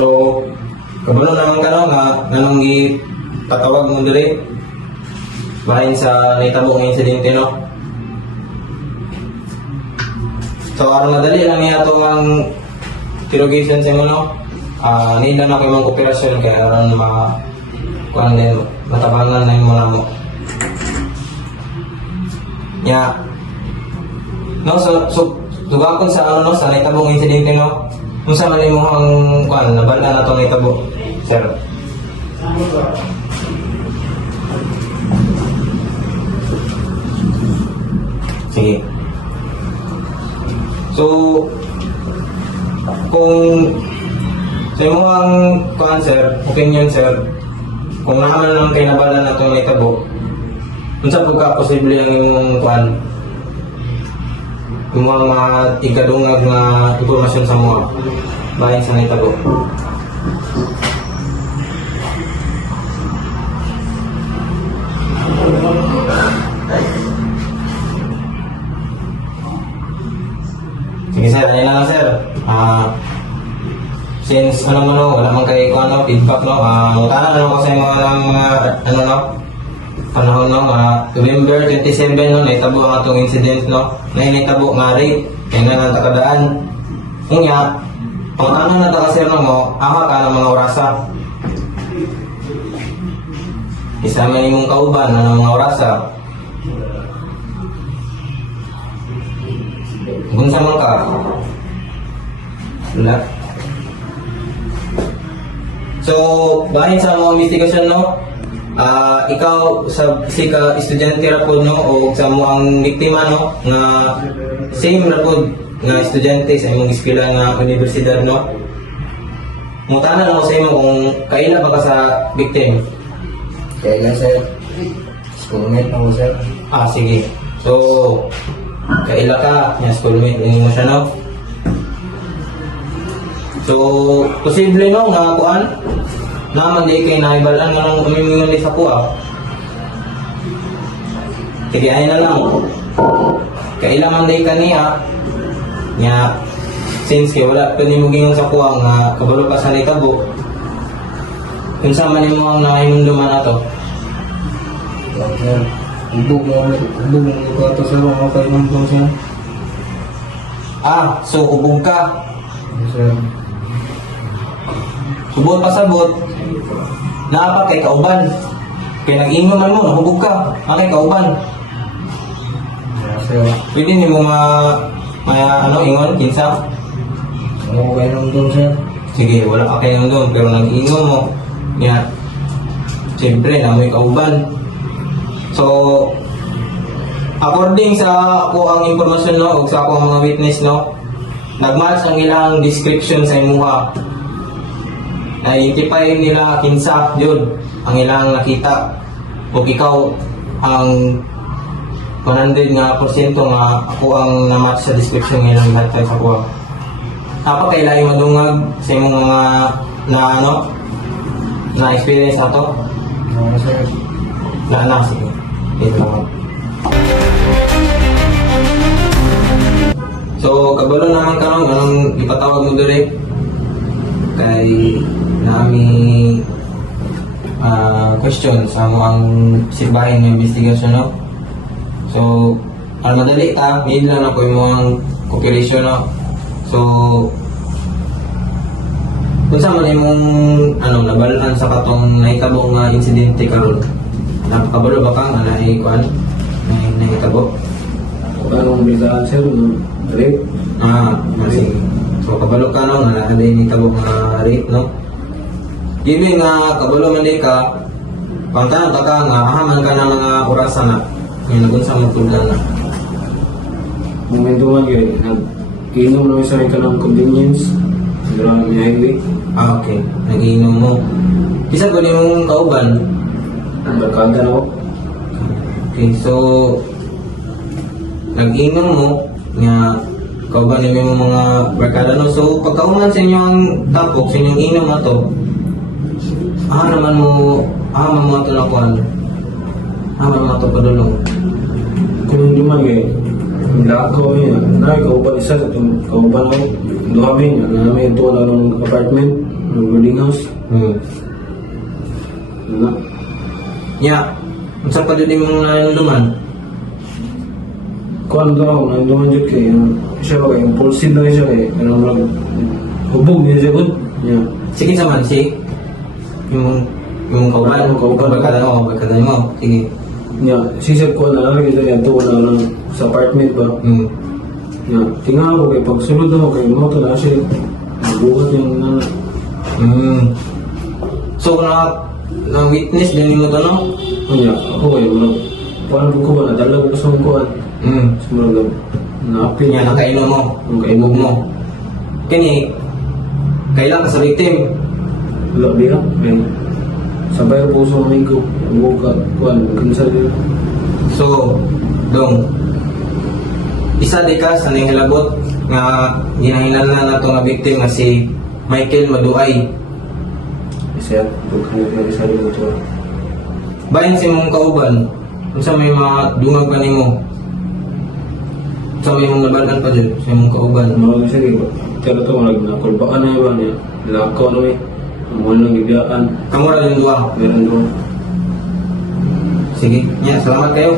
So, kabalo naman ka no, nga nanong ipatawag mo diri bahin sa naitabong insidente no. So, aron madali lang niya itong ang interrogation sa mo no. Need lang ako yung operasyon kaya aron kuan din matabangan na yung mga mo. Yeah. No, so tugakon sa ano no, sa naitabong insidente no. Unsa man imong ang kuan nabala na to naitabo, sir? Sige. So kung sa imong ang kuan sir, opinion sir, kung naman lang kay nabala na to naitabo, unsa pud ka posible ang imong kuan? Yung mga ikadungag na impormasyon sa mga bayan sa naitabo. Sige sir, ayun lang sir. Since wala man kayo feedback no, mutana na ko sa mga panahon no, November 27 no, naitabo ang atong incident no, naitabo nga rape, kaya na natakadaan. Nga, pangtanong na ta sir no mo, aha ka ng mga orasa. Isama nimong kauban ng mga orasa. Kung sa ka, wala. So, bahin sa mga investigasyon no, ikaw sa ka estudyante ra pod no o sa mo ang biktima no nga same ra pod nga estudyante sa imong eskwela nga universidad no. Mutana lang ko sa imo kung kaila ba ka sa victim? Kaila sir. Schoolmate ako sir. Sige. So, kaila ka, yung schoolmate mo siya no. So, posible no nga kuan naman di kay naibalan nga nang umimingon sa kuha. Sige, ayun na lang. Kailangan di kaniya nga since kay wala pwede mo gingon sa kuha nga kabalo pa sa naitabo. Kung sa man mo ang nakainunduman na to. Ubog mo ko ato sir, mga kainundum siya. So ubog ka. Sir. Subot pasabot. Naapa kay kauban. Kaya nag-ingon man mo, nahubog ka. Kay kauban. Sir. Pwede ni mo ingon, kinsa? Ano ko kainundum sir? Sige, wala ka kayo doon, pero nag-ingon mo. Nga, siyempre, namoy kauban. So, according sa ako ang impormasyon no, o sa ako ang mga witness no, nagmatch ang ilang description sa imuha. Na-identify nila kinsa yun ang ilang nakita o ikaw ang 100% nga ako ang na-match sa description ng ilang lahat sa kuha. Apa kailangan madungag sa imong mga na experience na to? Oo sir. Sige. Ito lang. So, kabalo naman ka anong ipatawag mo dali kay nami question sa mo ang sibahin ng investigation no. So, ang madali ta, need lang ako yung mga cooperation no. So, kung saan man imong nabalaan sa katong nahitabo nga insidente karon, napakabalo ba ka nga naikuan nahitabo? Anong bigaan sir? Rape? Sige. So, kabalo ka no, nga nahitabo nga rape no. Given nga kabalo man di ka, pangtanong ka nga ahaman ka ng mga orasa na yung nagunsa mo tudlan na. Momento nga yun, nag-inom na isa rin ka ng convenience. Sigurang may highway. Okay. Nag-iinom mo. Isa ba din mong kauban? Barkada na ako. Okay, so nag-inom mo nga kauban din mo mga barkada no. So pagkauman sa inyong tapok, sa inyong inom na to, naman mo ito na kuhan. Naman mo ito padulong. Kung hindi man lahat ko kauban isa, kauban ako. Duhamin, namin ito ng apartment. boarding house. Wala. Ya, unsa pa din imong naluluman? Kuan daw, nanduman dyan kay, siya ba kay, impulsive na siya kay, hubog niya siya good. Yeah. Sige sa man, si yung kauban, barkada mo. Sige. Yeah, sisip ko na lang, ito yan, tuwa na lang sa apartment ba. Yeah, tingnan ko kay, pagsulod ako kay, mo na siya, bukat yung So, na-witness din mo ito, no? Kanya, ako eh, parang ko ba, nadala ko sa mga kuhan. Sumarag na-apin. Yan, nakainom mo. Kaibog mo. Kini, kailan ka sa victim? Wala, di lang. Sabay ko sa mga ko. Buka, kuhan, kansal nila. So, dong, isa di ka sa nangilabot nga ginahinala na ito nga victim nga si Michael Maduay. Isa, pagkanit na isa nila ito. Bayan si mong kauban, kung sa may mga dungag pa nimo, sa may mong labanan pa dyan, sa mong kauban. Mga isa kayo, pero ito, nakulbaan na iba niya. Nilakaw na may, ang mga nang ibiyaan. Kamura yung duwa. Meron doon. Sige, yan, salamat kayo.